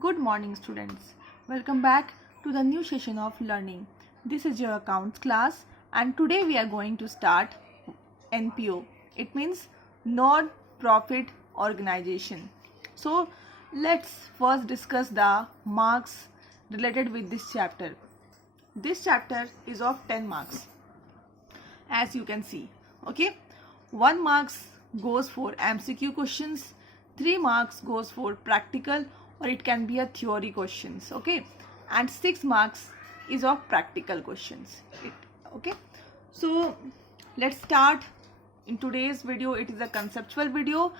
Good morning, students. Welcome back to the new session of learning. This is your accounts class, and today we are going to start NPO. It means non-profit organization. So, let's first discuss the marks related with this chapter. This chapter is of 10 marks, as you can see. Okay, 1 marks goes for MCQ questions, 3 marks goes for practical, or it can be a theory questions. Okay, and 6 marks is of practical questions. Okay, so let's start. In today's video, it is a conceptual video,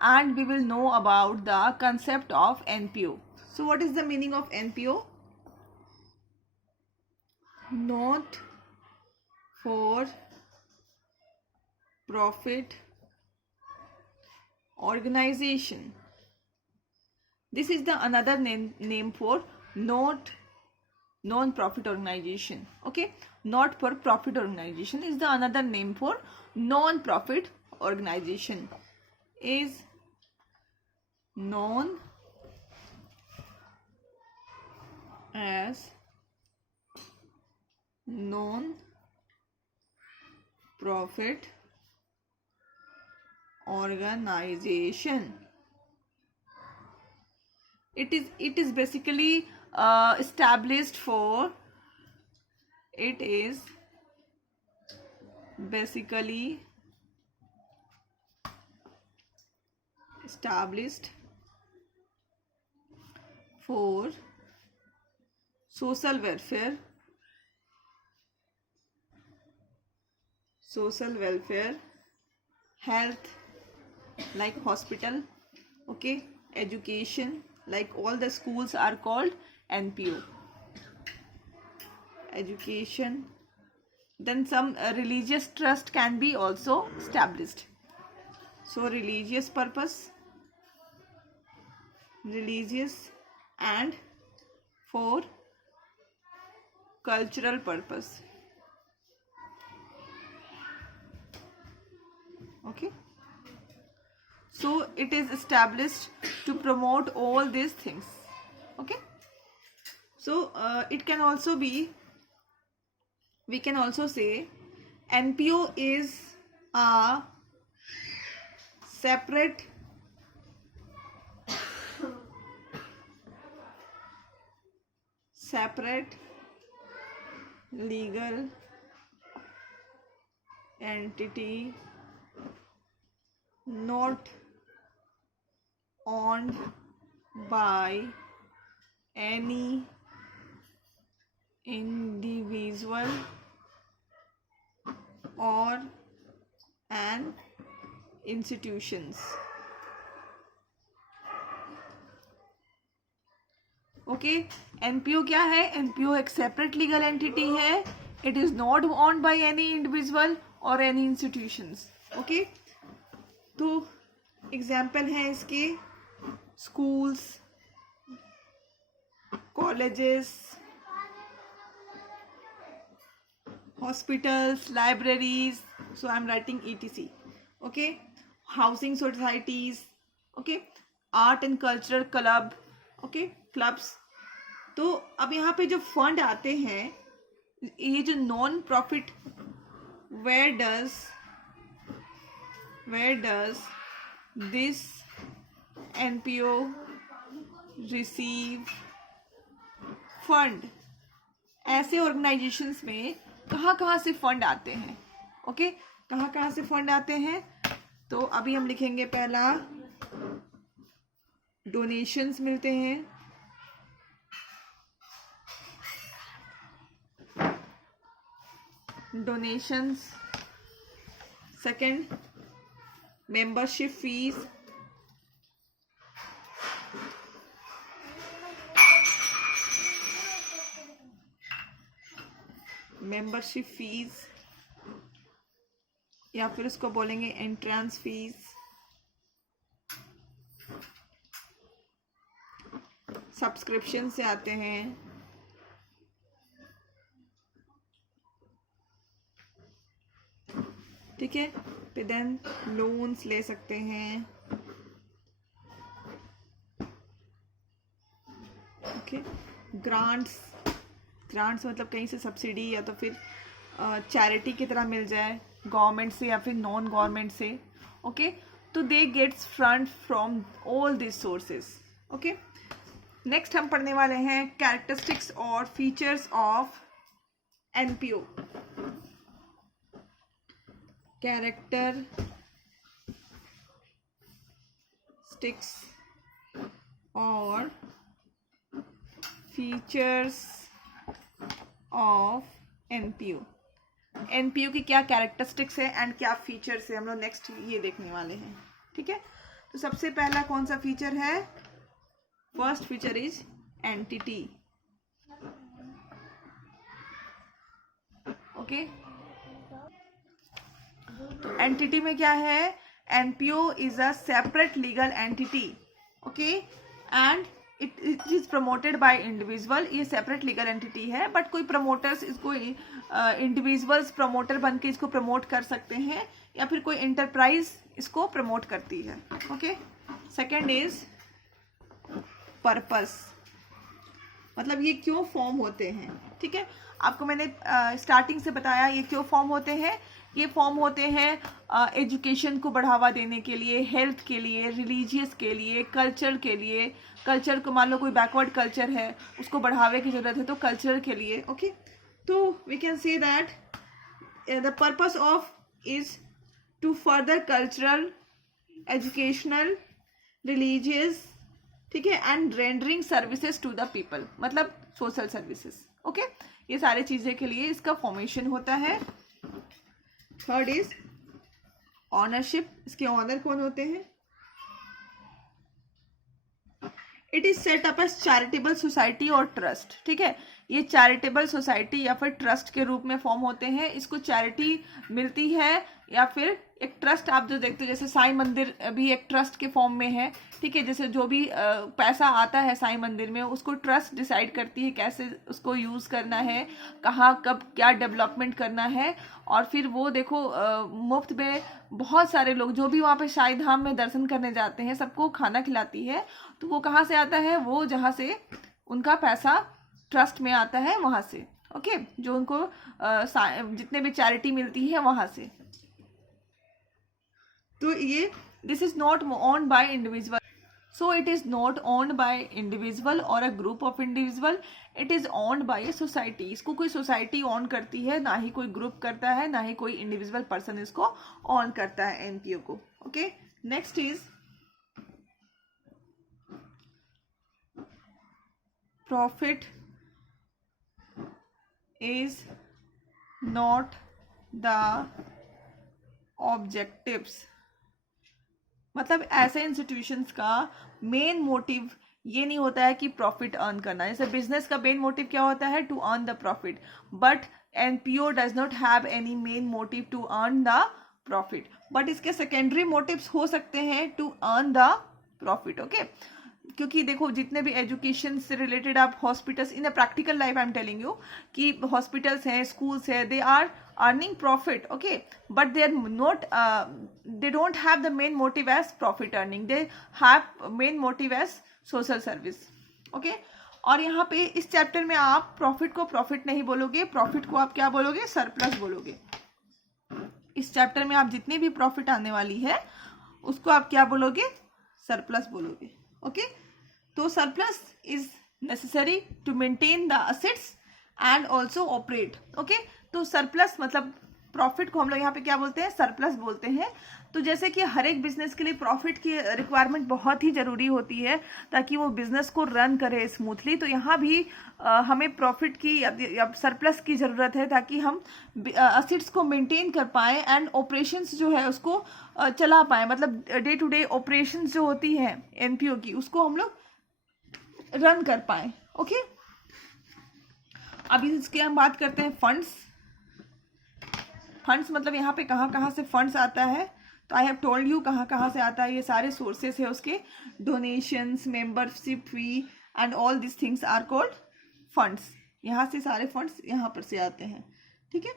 and we will know about the concept of NPO. So what is the meaning of NPO? Not for profit organization. This is the another name for non-profit organization. Okay, not for profit organization is the another name for non-profit organization. Is known as non-profit organization. It is basically established for social welfare, health like hospital, okay, education like all the schools are called NPO. Education. Then some religious trust can be also established. So religious purpose, religious, and for cultural purpose. Okay, so it is established to promote all these things. Okay, so it can also be, we can also say NPO is a separate legal entity not owned by any individual or an institutions. Okay, NPO क्या है? NPO एक separate legal entity है. It is not owned by any individual और any institutions. Okay, तो example है इसके schools, colleges, hospitals, libraries, so I'm writing etc. okay, housing societies, okay, art and cultural club, okay, clubs. तो अब यहाँ पे जो फंड आते हैं, ये जो non profit, where does this NPO receive fund? ऐसे ऑर्गेनाइजेशंस में कहाँ से फंड आते हैं? ओके, कहाँ से फंड आते हैं? तो अभी हम लिखेंगे, पहला डोनेशंस मिलते हैं, donations. Second, membership fees. Membership fees या फिर उसको बोलेंगे एंट्रेंस फीस. सब्सक्रिप्शन से आते हैं, ठीक है. फिर देन लोन्स ले सकते हैं, ओके। ग्रांट्स, ग्रांट्स मतलब कहीं से सब्सिडी या तो फिर चैरिटी की तरह मिल जाए गवर्नमेंट से या फिर नॉन गवर्नमेंट से, ओके। तो they gets fund from all this sources, okay. Next हम पढ़ने वाले हैं कैरेक्टरिस्टिक्स और फीचर्स ऑफ एनपीओ। कैरेक्टरिस्टिक्स और फीचर्स ऑफ एनपीओ। एनपीओ की क्या कैरेक्टरिस्टिक्स है एंड क्या फीचर्स है, हम लोग नेक्स्ट ये देखने वाले हैं, ठीक है। तो सबसे पहला कौन सा फीचर है? First feature is entity, okay. तो एंटिटी में क्या है? NPO is a separate legal entity, okay, and it is promoted by individual. ये सेपरेट लीगल एंटिटी है, बट कोई प्रमोटर्स इसको इंडिविजुअल्स प्रमोटर बन के इसको प्रमोट कर सकते हैं या फिर कोई इंटरप्राइज इसको प्रमोट करती है, ओके। सेकेंड इज पर्पस, मतलब ये क्यों फॉर्म होते हैं, ठीक है। आपको मैंने स्टार्टिंग से बताया ये क्यों फॉर्म होते हैं। ये फॉर्म होते हैं एजुकेशन को बढ़ावा देने के लिए, हेल्थ के लिए, रिलीजियस के लिए, कल्चर के लिए। कल्चर को, मान लो कोई बैकवर्ड कल्चर है उसको बढ़ावे की ज़रूरत है तो कल्चर के लिए, ओके। तो we can say that the purpose of is to further cultural, educational, religious, ठीक है, and rendering services to the people, मतलब सोशल सर्विसेज, ओके। ये सारे चीज़ें के लिए इसका फॉर्मेशन होता है। थर्ड इज ऑनरशिप, इसके ऑनर कौन होते हैं? It is set up as charitable society और ट्रस्ट, ठीक है। ये चैरिटेबल सोसाइटी या फिर ट्रस्ट के रूप में फॉर्म होते हैं। इसको चैरिटी मिलती है या फिर एक ट्रस्ट, आप जो देखते हो जैसे साईं मंदिर भी एक ट्रस्ट के फॉर्म में है, ठीक है। जैसे जो भी पैसा आता है साईं मंदिर में उसको ट्रस्ट डिसाइड करती है कैसे उसको यूज़ करना है, कहाँ कब क्या डेवलपमेंट करना है। और फिर वो देखो मुफ्त में बहुत सारे लोग जो भी वहाँ पे शाही धाम में दर्शन करने जाते हैं सबको खाना खिलाती है। तो वो कहाँ से आता है? वो जहाँ से उनका पैसा ट्रस्ट में आता है वहाँ से, ओके, जो उनको जितने भी चैरिटी मिलती है वहाँ से। तो ये this is not owned by individual, so it is not owned by individual और a group of individual, it is owned by a society. इसको कोई सोसाइटी ऑन करती है, ना ही कोई ग्रुप करता है, ना ही कोई इंडिविजुअल पर्सन इसको ऑन करता है एनपीओ को, okay. Next is profit is not the objectives, मतलब ऐसे इंस्टीट्यूशंस का मेन मोटिव ये नहीं होता है कि प्रॉफिट अर्न करना। जैसे बिजनेस का मेन मोटिव क्या होता है? To earn the profit, but NPO does not have any main motive to earn the profit, but इसके सेकेंडरी मोटिव्स हो सकते हैं to earn the profit, okay. क्योंकि देखो जितने भी एजुकेशन से रिलेटेड आप hospitals, in a practical life I am telling you कि हॉस्पिटल्स हैं, स्कूल्स हैं, they are earning profit, okay, but they are not, they don't have the main motive as profit earning, they have main motive as social service, okay. और यहाँ पे इस chapter में आप profit को प्रॉफिट नहीं बोलोगे, प्रॉफिट को आप क्या बोलोगे? सरप्लस बोलोगे। इस चैप्टर में आप जितनी भी प्रॉफिट आने वाली है उसको आप क्या बोलोगे? सरप्लस बोलोगे, ओके। तो surplus is necessary to maintain the assets and also operate, okay. तो सरप्लस मतलब प्रॉफिट को हम लोग यहाँ पे क्या बोलते हैं? सरप्लस बोलते हैं। तो जैसे कि हर एक बिजनेस के लिए प्रॉफिट की रिक्वायरमेंट बहुत ही ज़रूरी होती है ताकि वो बिजनेस को रन करे स्मूथली, तो यहाँ भी हमें प्रॉफिट की या सरप्लस की ज़रूरत है ताकि हम असेट्स को मेंटेन कर पाएँ एंड ऑपरेशंस जो है उसको चला पाएँ, मतलब डे टू डे ऑपरेशंस जो होती है एनपीओ की उसको हम लोग रन कर पाएँ, ओके। अभी इसके हम बात करते हैं फंड्स। फंड्स मतलब यहाँ पे कहाँ कहाँ से फंड्स आता है, तो आई हैव टोल्ड यू कहाँ कहाँ से आता है। ये सारे सोर्सेस है उसके, donations, membership fee and all this things are called funds. यहाँ से सारे फंड्स यहाँ पर से आते हैं, ठीक है।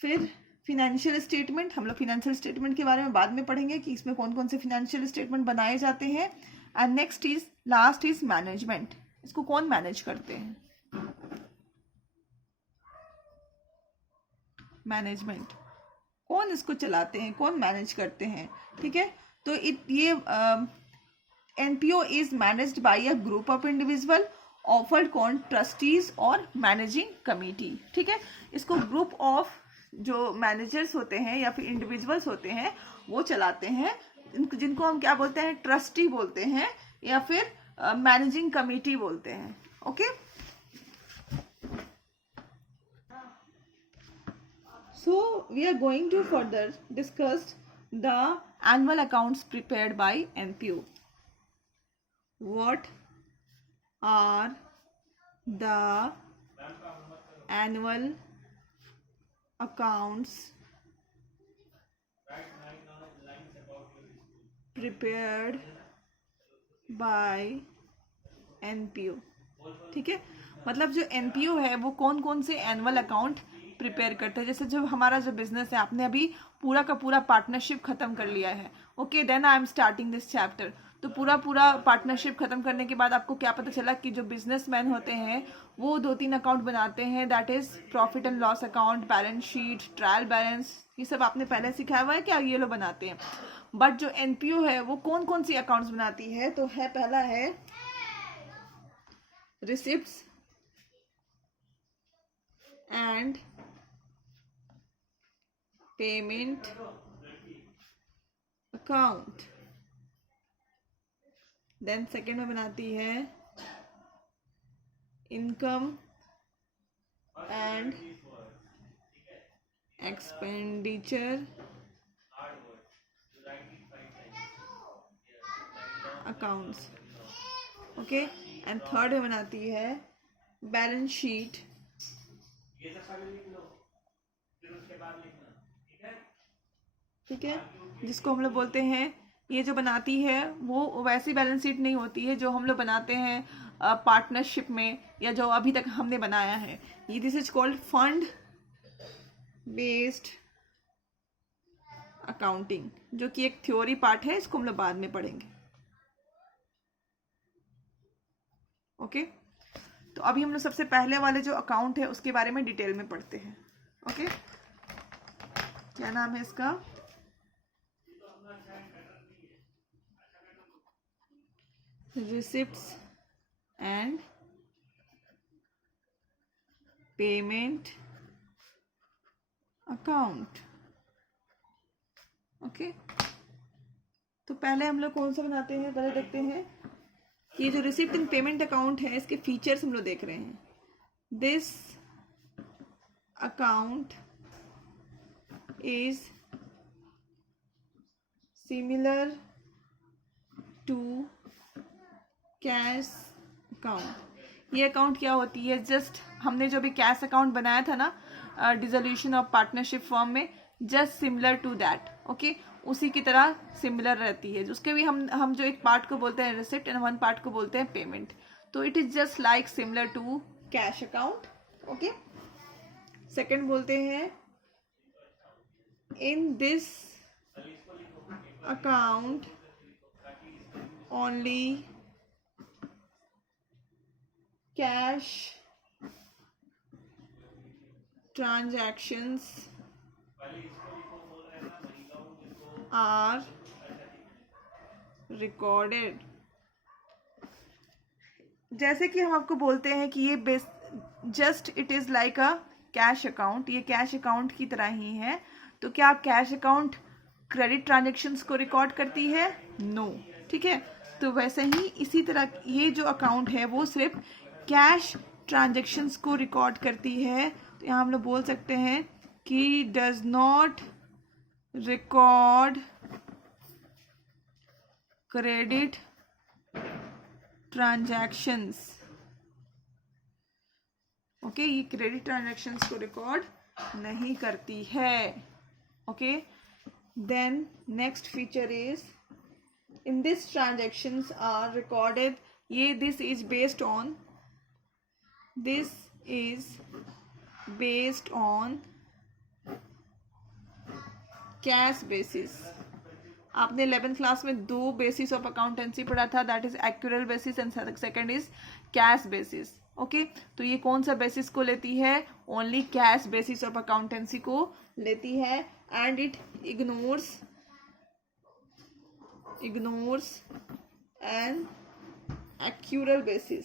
फिर फिनेंशियल स्टेटमेंट, हम लोग फिनेंशियल स्टेटमेंट के बारे में बाद में पढ़ेंगे कि इसमें कौन कौन से फिनेंशियल स्टेटमेंट बनाए जाते हैं। And next is last is management. इसको कौन मैनेज करते हैं? मैनेजमेंट। कौन इसको चलाते हैं, कौन मैनेज करते हैं? ठीक है, तो ये NPO is managed by a group of individual offered con trustees और मैनेजिंग कमिटी। ठीक है, इसको ग्रुप ऑफ जो मैनेजर्स होते हैं या फिर इंडिविजुअल्स होते हैं वो चलाते हैं, जिनको हम क्या बोलते हैं? ट्रस्टी बोलते हैं या फिर मैनेजिंग कमिटी बोलते हैं। Okay, so we are going to further discuss the annual accounts prepared by NPO. What are the annual accounts prepared by NPO? ठीक है, मतलब जो NPO है वो कौन कौन से एनुअल अकाउंट प्रिपेयर करते हैं। जैसे जो हमारा जो बिजनेस है, आपने अभी पूरा का पूरा पार्टनरशिप खत्म कर लिया है। Okay, then I am starting this chapter. तो पूरा पार्टनरशिप खत्म करने के बाद आपको क्या पता चला कि जो बिजनेसमैन होते हैं वो 2-3 अकाउंट बनाते हैं, that is profit and loss account, balance sheet, trial balance. ये सब आपने पहले सिखाया हुआ है क्या? ये लोग बनाते हैं। बट जो एनपीओ है वो कौन कौन सी अकाउंट्स बनाती है? तो है, पहला है receipts and payment account. Then second में बनाती है income and expenditure accounts. Okay, and third में बनाती है बैलेंस शीट ठीक है, जिसको हम लोग बोलते हैं, ये जो बनाती है वो वैसी बैलेंस शीट नहीं होती है जो हम लोग बनाते हैं पार्टनरशिप में या जो अभी तक हमने बनाया है। ये this is called fund based accounting, जो कि एक थ्योरी पार्ट है, इसको हम लोग बाद में पढ़ेंगे। ओके, तो अभी हम लोग सबसे पहले वाले जो अकाउंट है उसके बारे में डिटेल में पढ़ते हैं। ओके, क्या नाम है इसका? Receipts and payment account. Okay, तो पहले हम लोग कौन सा बनाते हैं, पहले देखते हैं। ये जो रिसिप्ट एंड पेमेंट अकाउंट है इसके फीचर्स हम लोग देख रहे हैं। This account is similar to cash account. ये अकाउंट क्या होती है? जस्ट हमने जो भी कैश अकाउंट बनाया था ना डिसोल्यूशन ऑफ पार्टनरशिप फॉर्म में, just similar to that. Okay, उसी की तरह सिमिलर रहती है। उसके भी हम जो एक पार्ट को बोलते हैं रिसिप्ट एंड वन पार्ट को बोलते हैं पेमेंट। तो it is just like similar to cash account. Okay, second बोलते हैं in this account only cash transactions are recorded। जैसे कि हम आपको बोलते हैं कि ये just it is like a cash account, ये कैश अकाउंट की तरह ही है। तो क्या कैश अकाउंट क्रेडिट ट्रांजेक्शन्स को रिकॉर्ड करती है? नो। ठीक है, तो वैसे ही इसी तरह ये जो अकाउंट है वो सिर्फ कैश ट्रांजेक्शन्स को रिकॉर्ड करती है। तो यहाँ हम लोग बोल सकते हैं कि does not record credit transactions. Okay, ये क्रेडिट ट्रांजैक्शंस को रिकॉर्ड नहीं करती है। Okay, then next feature is in this transactions are recorded. ये this is based on cash basis। आपने 11th क्लास में 2 बेसिस ऑफ अकाउंटेंसी पढ़ा था, that is accrual basis and second is cash basis. Okay, तो ये कौन सा basis को लेती है? Only cash basis of accountancy को लेती है, and it ignores an accrual basis.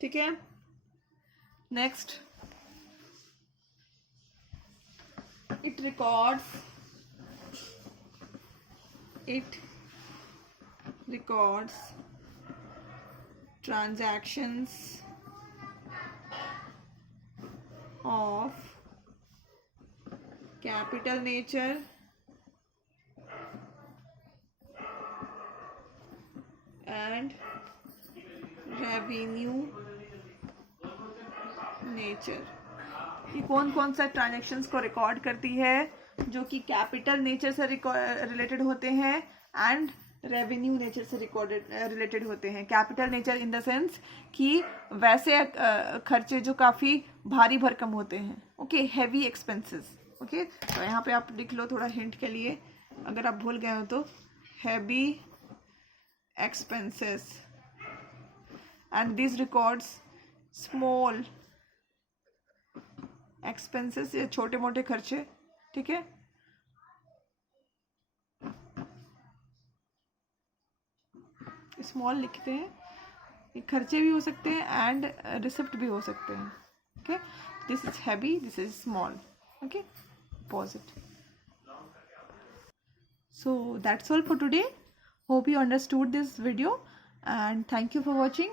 ठीक है, next, it records transactions of capital nature and revenue nature। ये कौन कौन सा ट्रांजैक्शंस को रिकॉर्ड करती है जो कि कैपिटल नेचर से रिलेटेड होते हैं एंड रेवेन्यू नेचर से रिलेटेड होते हैं। Capital nature in the sense कि वैसे खर्चे जो काफ़ी भारी भरकम होते हैं। Okay, heavy expenses. ओके, तो यहाँ पे आप लिख लो थोड़ा हिंट के लिए, अगर आप भूल गए हो तो, heavy expenses and this records small expenses, या छोटे मोटे खर्चे। ठीक है, स्मॉल लिखते हैं, ये खर्चे भी हो सकते हैं एंड रिसिप्ट भी हो सकते हैं। Okay, this is heavy, this is small. Okay, opposite. So that's all for today. Hope you understood this video and thank you for watching.